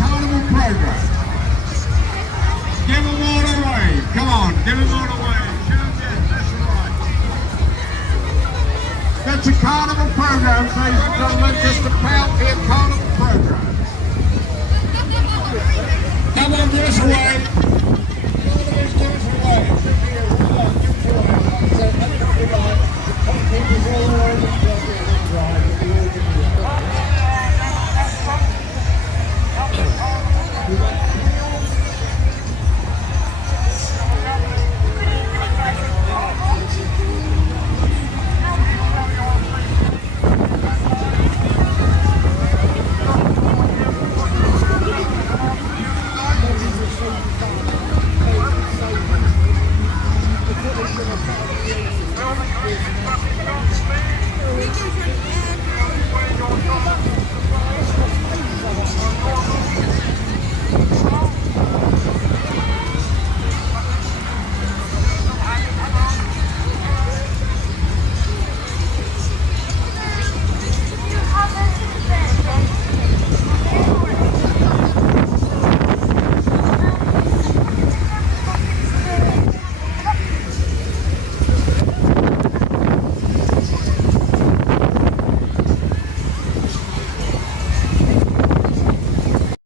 Carnival program. Give them all a wave. Come on, give them all a wave. Show them, yes, that's right. That's a Carnival program, ladies and gentlemen. Just a proud for your Carnival program. Come on, give us a wave. Give us a wave. Give us a wave.